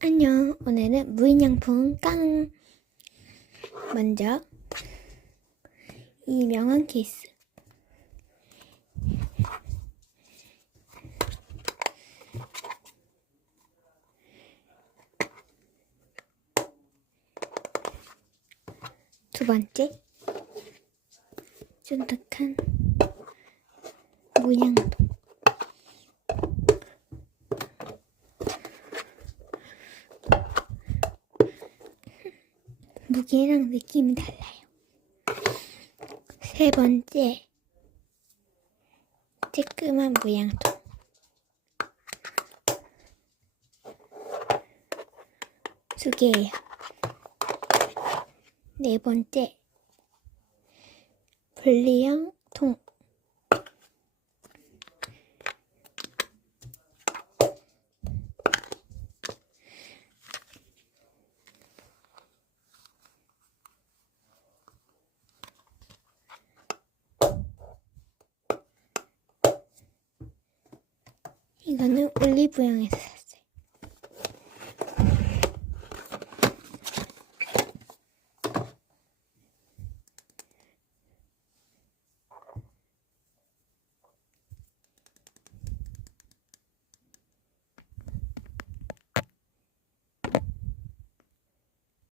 안녕. 오늘은 무인양품 깡. 먼저 이 명함 케이스. 두 번째 쫀득한 무양동. 무게랑 느낌이 달라요. 세 번째, 쬐끄만 모양도. 두 개예요. 네 번째, 분리형 통. 이거는 올리브영에서 샀어요.